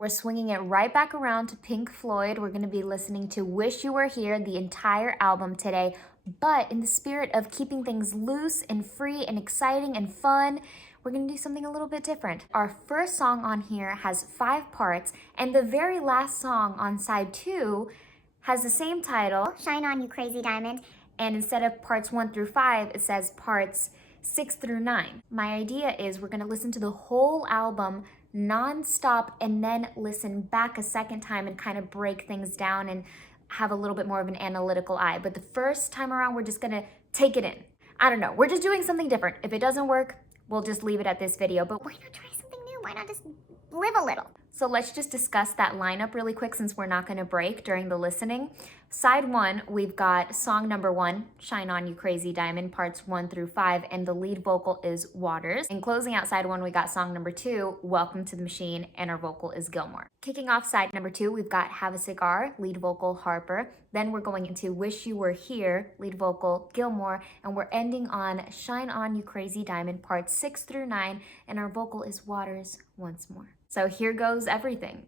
We're swinging it right back around to Pink Floyd. We're going to be listening to Wish You Were Here, the entire album today. But in the spirit of keeping things loose and free and exciting and fun, we're going to do something a little bit different. Our first song on here has 5 parts, and the very last song on side 2 has the same title, Shine On You Crazy Diamond. and instead of parts 1 through 5, it says parts 6 through 9. My idea is we're going to listen to the whole album non-stop and then listen back a second time and kind of break things down and have a little bit more of an analytical eye. But the first time around, we're just gonna take it in. I don't know, we're just doing something different. If it doesn't work, we'll just leave it at this video, but Why not try something new? Why not just live a little? so let's just discuss that lineup really quick since we're not gonna break during the listening. Side 1, we've got song number 1, Shine On You Crazy Diamond, parts 1 through 5, and the lead vocal is Waters. And closing out side 1, we got song number 2, Welcome to the Machine, and our vocal is Gilmore. Kicking off side number 2, we've got Have a Cigar, lead vocal Harper. Then we're going into Wish You Were Here, lead vocal Gilmore, and we're ending on Shine On You Crazy Diamond, parts 6 through 9, and our vocal is Waters once more. So here goes everything.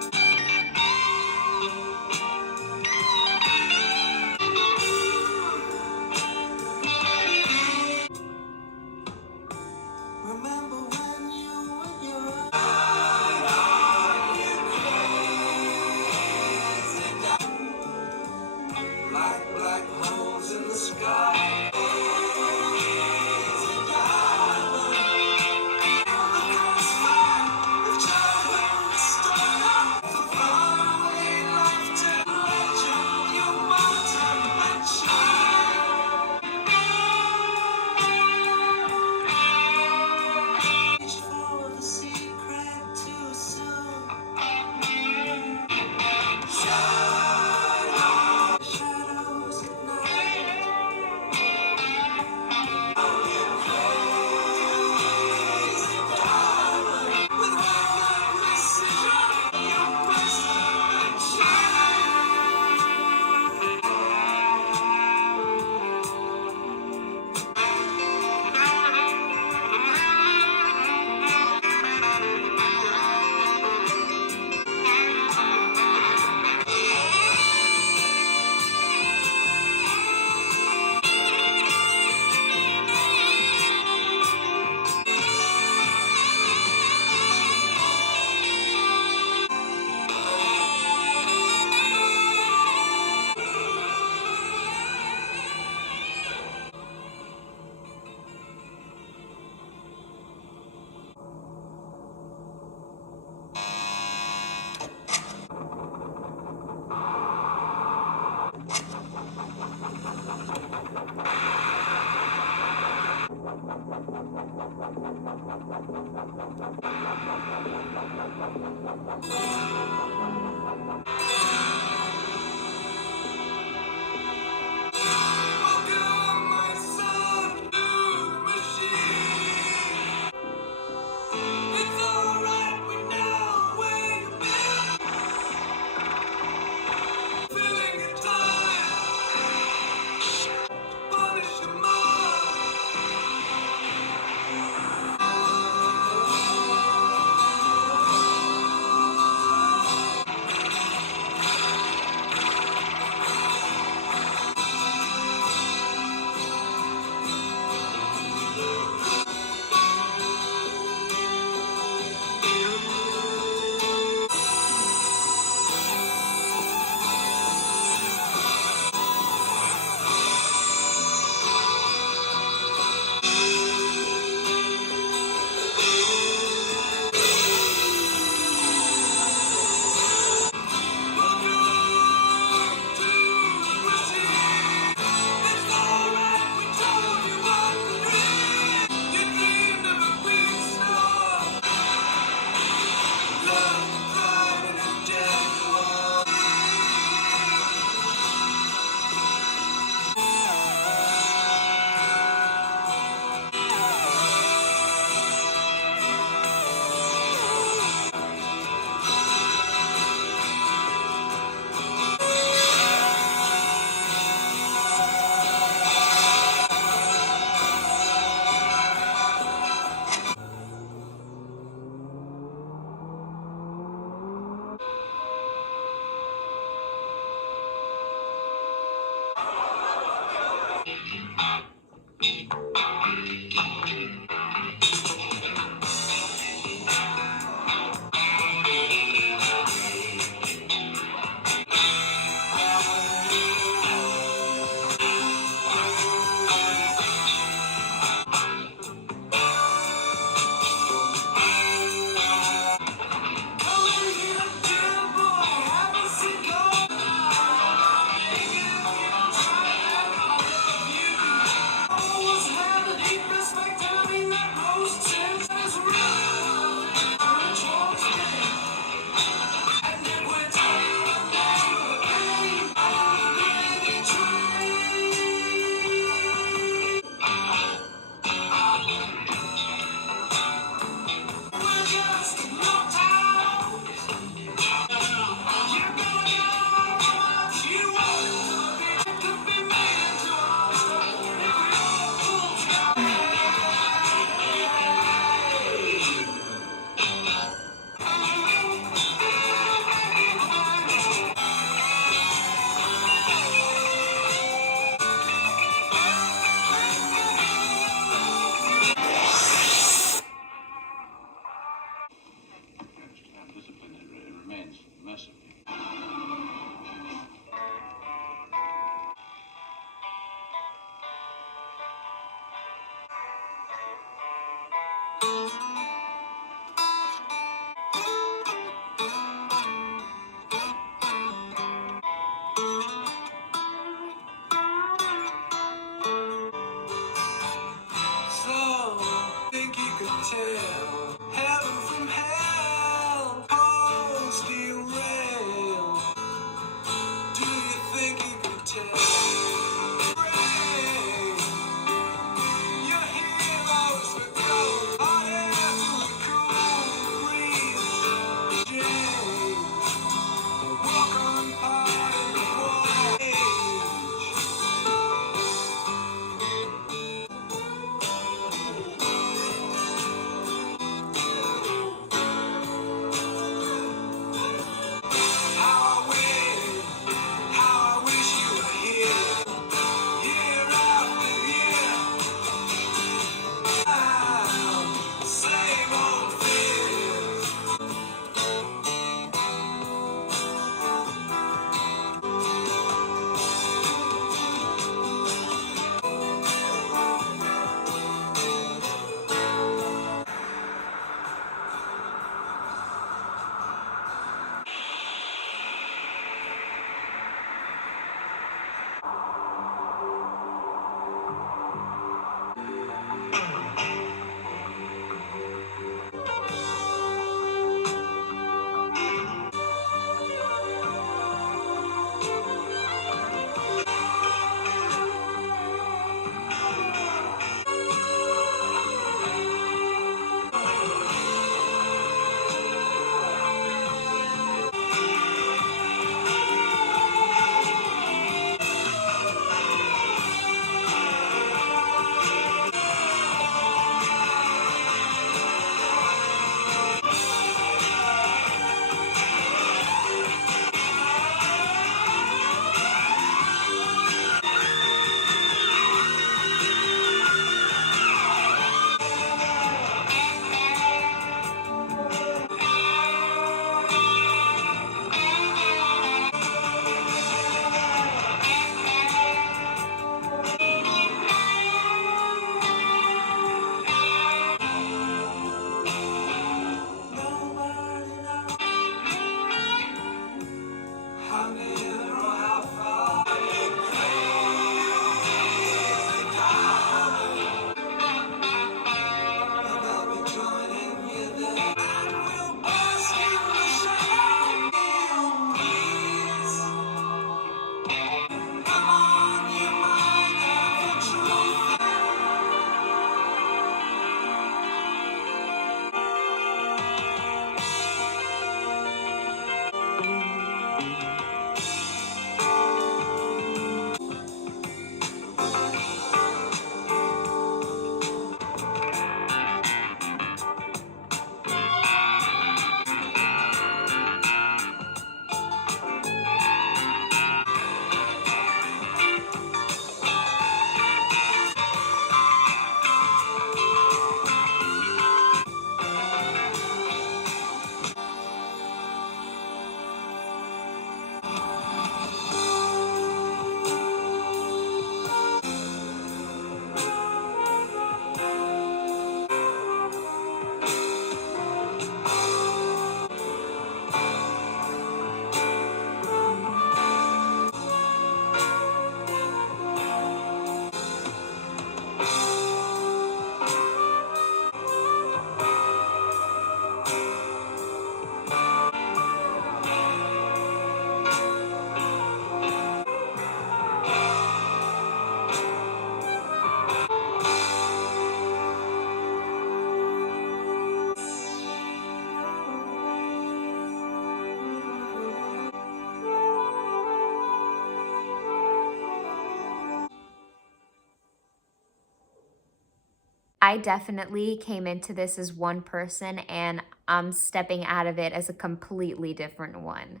I definitely came into this as one person and I'm stepping out of it as a completely different one.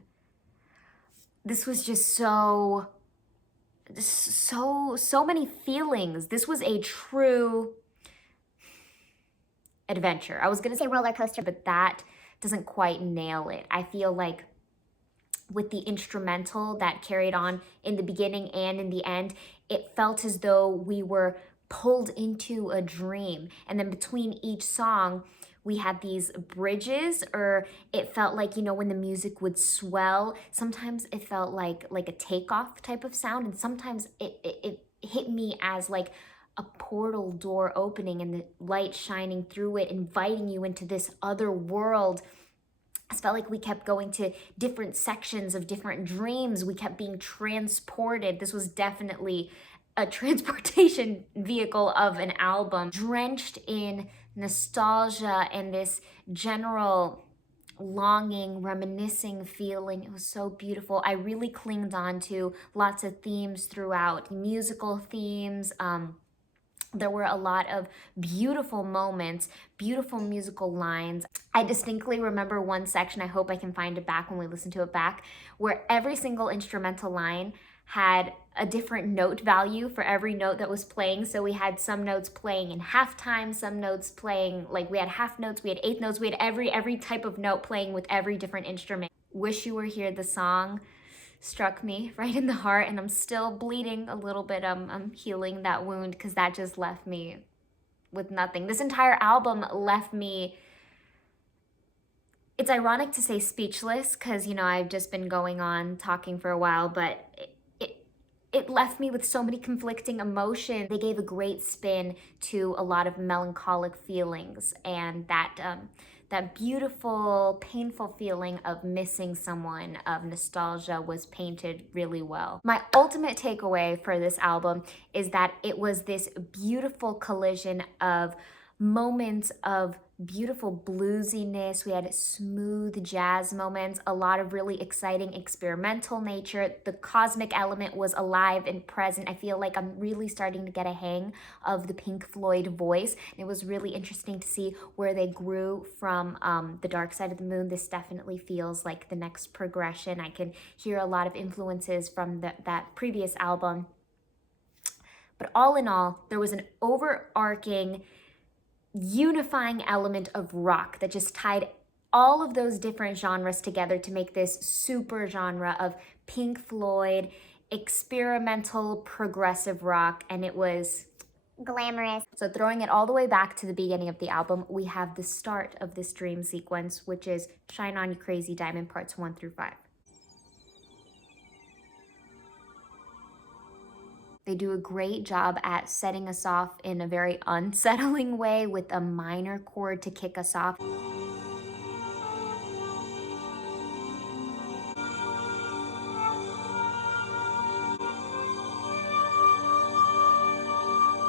This was just so many feelings. This was a true adventure. I was gonna say roller coaster, but that doesn't quite nail it. I feel like with the instrumental that carried on in the beginning and in the end, it felt as though we were pulled into a dream. And then between each song, we had these bridges, or it felt like, you know, when the music would swell, sometimes it felt like a takeoff type of sound, and sometimes it hit me as like a portal door opening and the light shining through it, inviting you into this other world. It felt like we kept going to different sections of different dreams. We kept being transported. This was definitely a transportation vehicle of an album, drenched in nostalgia and this general longing, reminiscing feeling. It was so beautiful. I really clinged on to lots of themes throughout, musical themes. There were a lot of beautiful moments, beautiful musical lines. I distinctly remember one section, I hope I can find it back when we listen to it back, where every single instrumental line had a different note value for every note that was playing. So we had some notes playing in halftime, some notes playing, like we had half notes, we had eighth notes, we had every type of note playing with every different instrument. Wish You Were Here, the song, struck me right in the heart, and I'm still bleeding a little bit. I'm healing that wound because that just left me with nothing. This entire album left me, it's ironic to say speechless because, you know, I've just been going on talking for a while, but it left me with so many conflicting emotions. They gave a great spin to a lot of melancholic feelings, and that beautiful, painful feeling of missing someone, of nostalgia, was painted really well. My ultimate takeaway for this album is that it was this beautiful collision of moments of beautiful bluesiness. We had smooth jazz moments, a lot of really exciting experimental nature. The cosmic element was alive and present. I feel like I'm really starting to get a hang of the Pink Floyd voice. It was really interesting to see where they grew from The Dark Side of the Moon. This definitely feels like the next progression. I can hear a lot of influences from that previous album. But all in all, there was an overarching unifying element of rock that just tied all of those different genres together to make this super genre of Pink Floyd experimental progressive rock, and it was Glamorous. so throwing it all the way back to the beginning of the album, we have the start of this dream sequence, which is Shine On You Crazy Diamond parts 1 through 5. They do a great job at setting us off in a very unsettling way with a minor chord to kick us off.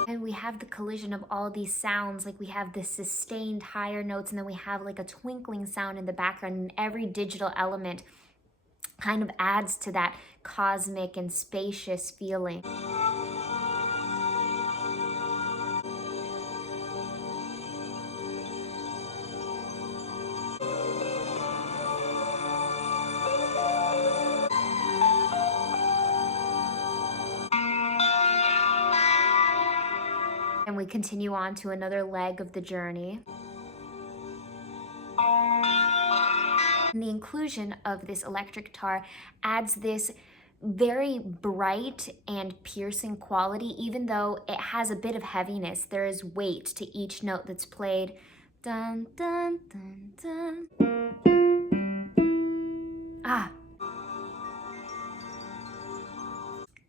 And we have the collision of all these sounds, like we have the sustained higher notes, and then we have like a twinkling sound in the background, and every digital element kind of adds to that cosmic and spacious feeling. And we continue on to another leg of the journey. And the inclusion of this electric guitar adds this very bright and piercing quality. Even though it has a bit of heaviness, there is weight to each note that's played. Dun, dun, dun, dun. Ah.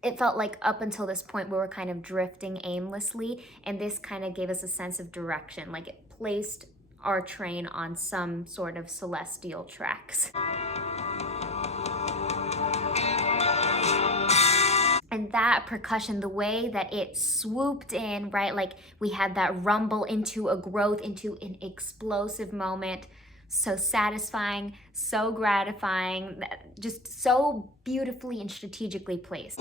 It felt like up until this point we were kind of drifting aimlessly, and this kind of gave us a sense of direction, like it placed our train on some sort of celestial tracks. And that percussion, the way that it swooped in, right? Like we had that rumble into a growth, into an explosive moment. So satisfying, so gratifying, just so beautifully and strategically placed.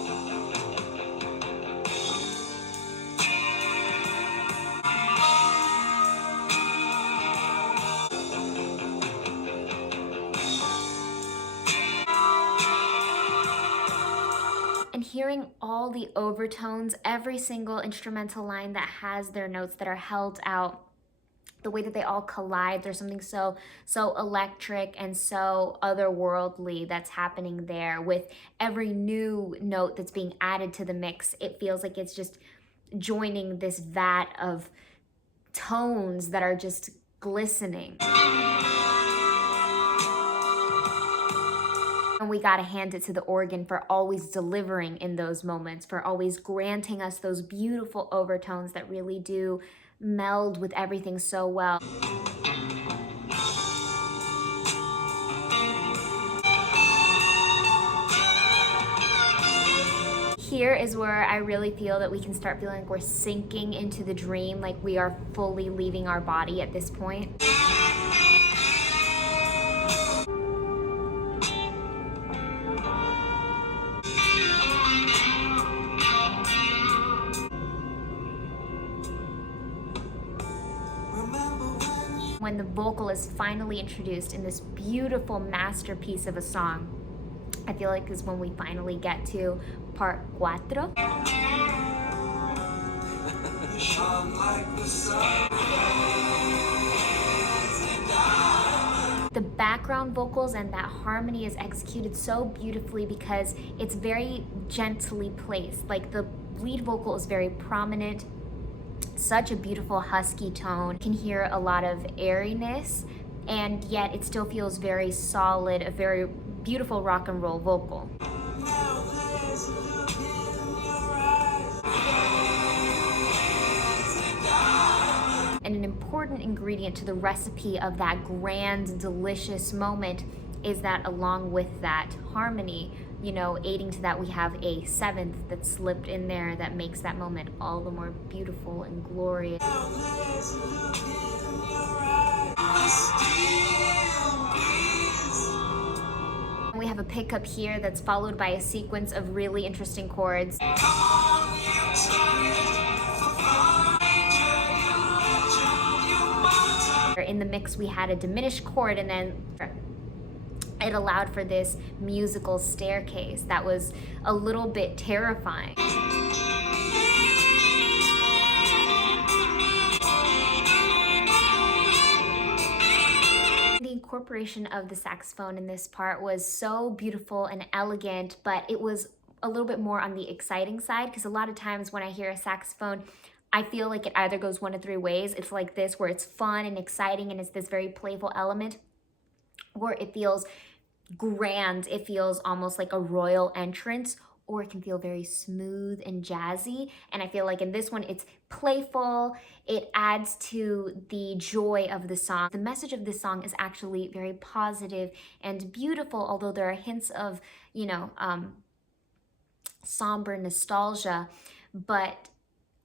hearing all the overtones, every single instrumental line that has their notes that are held out, the way that they all collide, there's something so electric and so otherworldly that's happening there. With every new note that's being added to the mix, it feels like it's just joining this vat of tones that are just glistening. And we gotta hand it to the organ for always delivering in those moments, for always granting us those beautiful overtones that really do meld with everything so well. Here is where I really feel that we can start feeling like we're sinking into the dream, like we are fully leaving our body at this point. When the vocal is finally introduced in this beautiful masterpiece of a song, I feel like is when we finally get to part cuatro. The background vocals and that harmony is executed so beautifully because it's very gently placed. Like the lead vocal is very prominent, such a beautiful husky tone. You can hear a lot of airiness, and yet it still feels very solid, a very beautiful rock and roll vocal. And an important ingredient to the recipe of that grand, delicious moment is that along with that harmony, you know, aiding to that, we have a seventh that's slipped in there that makes that moment all the more beautiful and glorious. We have a pickup here that's followed by a sequence of really interesting chords. In the mix, we had a diminished chord, and then it allowed for this musical staircase that was a little bit terrifying. The incorporation of the saxophone in this part was so beautiful and elegant, but it was a little bit more on the exciting side, because a lot of times when I hear a saxophone, I feel like it either goes one of three ways. It's like this, where it's fun and exciting and it's this very playful element, or it feels grand, it feels almost like a royal entrance, or it can feel very smooth and jazzy. And I feel like in this one, it's playful, it adds to the joy of the song. The message of this song is actually very positive and beautiful, although there are hints of, you know, somber nostalgia, but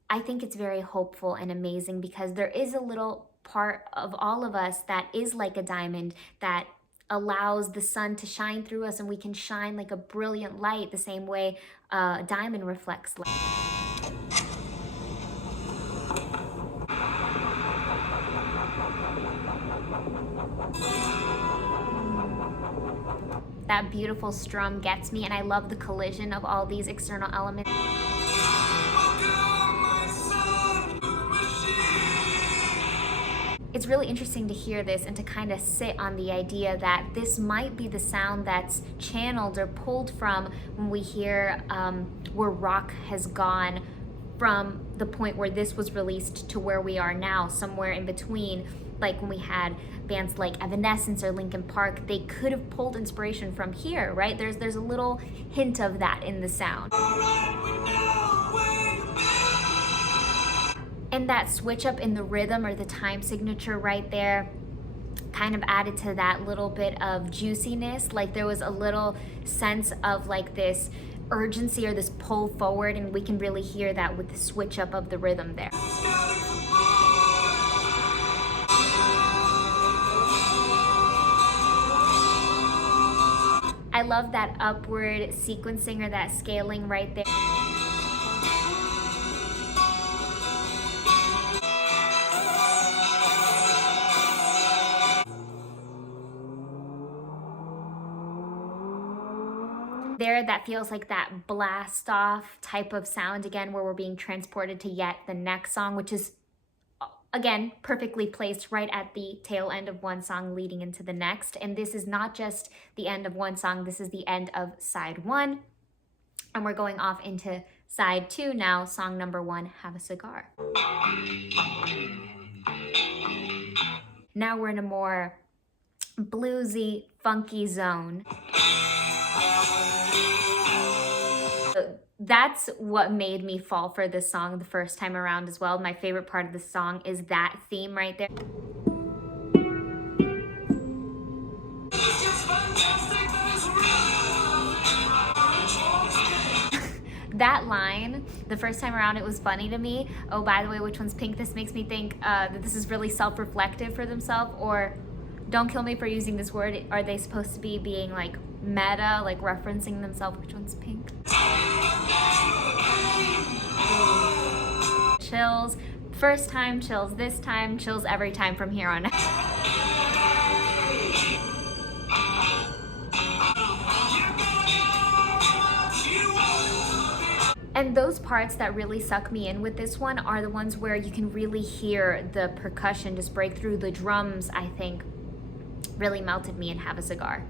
I think it's very hopeful and amazing, because there is a little part of all of us that is like a diamond, that allows the sun to shine through us, and we can shine like a brilliant light the same way a diamond reflects light. That beautiful strum gets me, and I love the collision of all these external elements. It's really interesting to hear this and to kind of sit on the idea that this might be the sound that's channeled or pulled from when we hear where rock has gone from the point where this was released to where we are now, somewhere in between. Like when we had bands like Evanescence or Linkin Park, they could have pulled inspiration from here, right? There's a little hint of that in the sound. And that switch up in the rhythm, or the time signature right there, kind of added to that little bit of juiciness. Like there was a little sense of like this urgency or this pull forward, and we can really hear that with the switch up of the rhythm there. I love that upward sequencing or that scaling right there. There, that that feels like that blast off type of sound again, where we're being transported to yet the next song, which is again perfectly placed right at the tail end of one song leading into the next. And this is not just the end of one song, this is the end of side one, and we're going off into side two now. Song number one, Have a Cigar. Now we're in a more bluesy, funky zone. That's what made me fall for this song the first time around as well. My favorite part of the song is that theme right there. That line, the first time around, it was funny to me. Oh, by the way, which one's pink? This makes me think that this is really self-reflective for themselves, or don't kill me for using this word. Are they supposed to be being like meta, like referencing themselves? Which one's pink? Chills. First time, chills this time, chills every time from here on out. And those parts that really suck me in with this one are the ones where you can really hear the percussion just break through. The drums, I think, really melted me in Have a Cigar.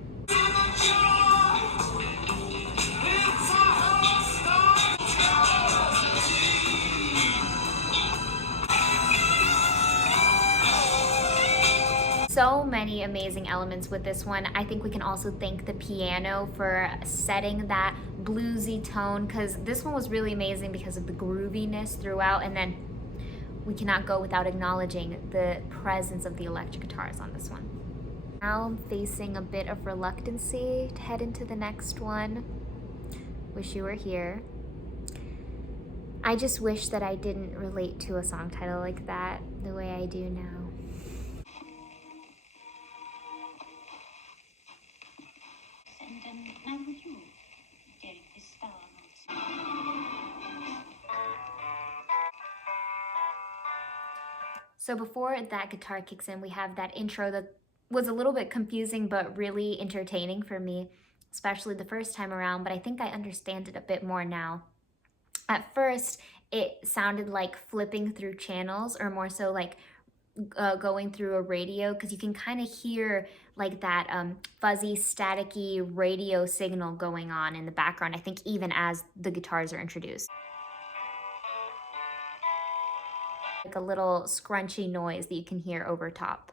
So many amazing elements with this one. I think we can also thank the piano for setting that bluesy tone, because this one was really amazing because of the grooviness throughout. And then we cannot go without acknowledging the presence of the electric guitars on this one. Now I'm facing a bit of reluctancy to head into the next one. Wish You Were Here. I just wish that I didn't relate to a song title like that the way I do now. So before that guitar kicks in, we have that intro that was a little bit confusing but really entertaining for me, especially the first time around, but I think I understand it a bit more now. At first, it sounded like flipping through channels, or more so like going through a radio, because you can kind of hear like that fuzzy, staticky radio signal going on in the background, I think even as the guitars are introduced. Like a little scrunchy noise that you can hear over top.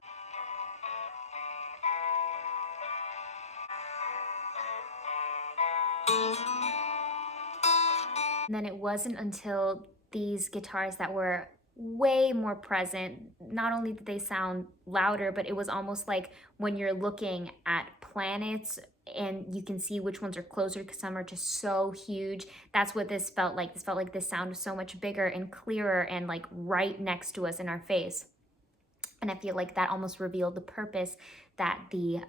And then it wasn't until these guitars that were way more present, not only did they sound louder, but it was almost like when you're looking at planets and you can see which ones are closer because some are just so huge. That's what this felt like. This felt like this sound was so much bigger and clearer and like right next to us in our face. And I feel like that almost revealed the purpose that the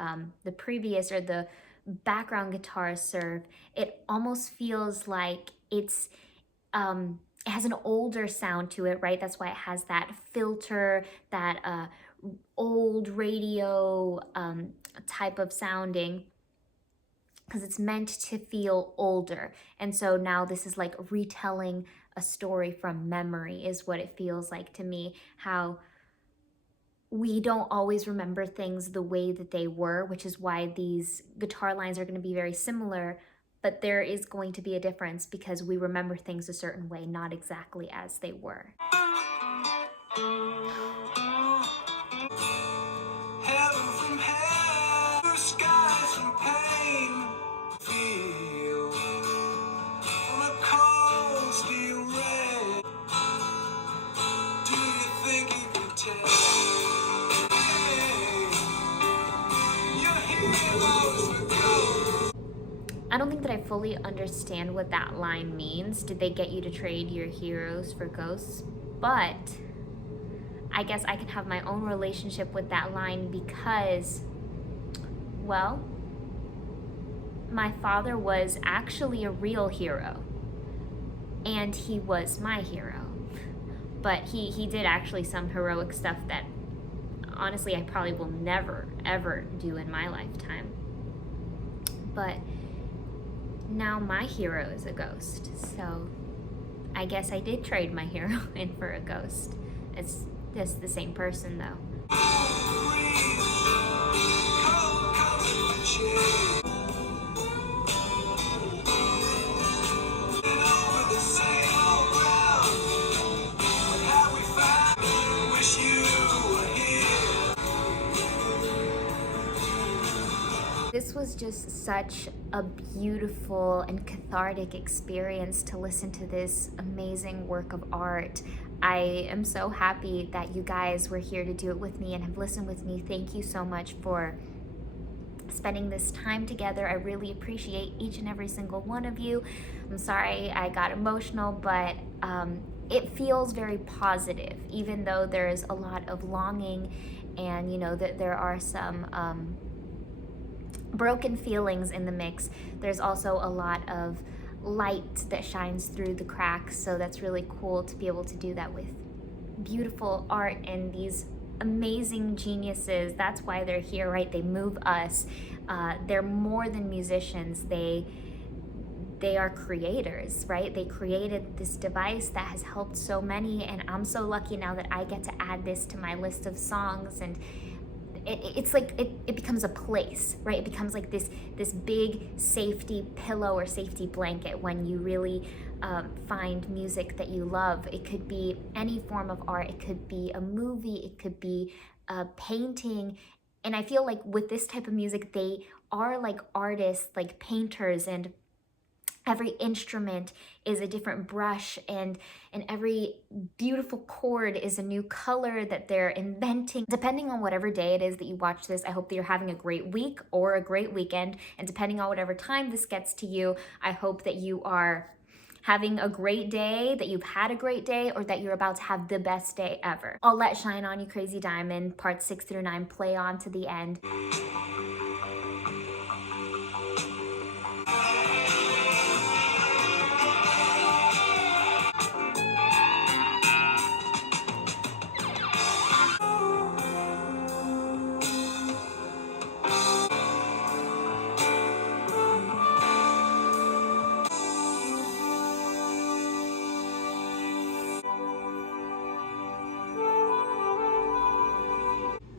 previous or the background guitars serve. It almost feels like it's it has an older sound to it, right? That's why it has that filter, that old radio type of sounding, because it's meant to feel older. And so now this is like retelling a story from memory is what it feels like to me. How we don't always remember things the way that they were, which is why these guitar lines are going to be very similar, but there is going to be a difference because we remember things a certain way, not exactly as they were. I don't think that I fully understand what that line means. Did they get you to trade your heroes for ghosts? But I guess I can have my own relationship with that line because, well, my father was actually a real hero. And he was my hero. But he did actually some heroic stuff that, honestly, I probably will never, ever do in my lifetime. But Now my hero is a ghost, so I guess I did trade my hero in for a ghost. It's just the same person though. This was just such a beautiful and cathartic experience to listen to this amazing work of art. I am so happy that you guys were here to do it with me and have listened with me. Thank you so much for spending this time together. I really appreciate each and every single one of you. I'm sorry I got emotional, but it feels very positive, even though there's a lot of longing and that there are some broken feelings in the mix. There's also a lot of light that shines through the cracks, so that's really cool to be able to do that with beautiful art and these amazing geniuses. That's why they're here, right? They move us. They're more than musicians. They are creators, right? They created this device that has helped so many, and I'm so lucky now that I get to add this to my list of songs. And it's like it becomes a place, right? It becomes like this big safety pillow or safety blanket when you really find music that you love. It could be any form of art. It could be a movie. It could be a painting. And I feel like with this type of music, they are like artists, like painters, and every instrument is a different brush, and every beautiful chord is a new color that they're inventing. Depending on whatever day it is that you watch this, I hope that you're having a great week or a great weekend. And depending on whatever time this gets to you, I hope that you are having a great day, that you've had a great day, or that you're about to have the best day ever. I'll let Shine On You Crazy Diamond parts 6 through 9 play on to the end.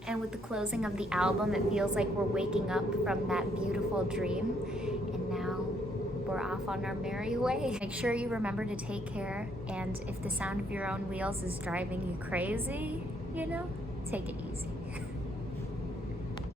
And with the closing of the album, it feels like we're waking up from that beautiful dream. And now we're off on our merry way. Make sure you remember to take care. And if the sound of your own wheels is driving you crazy, take it easy.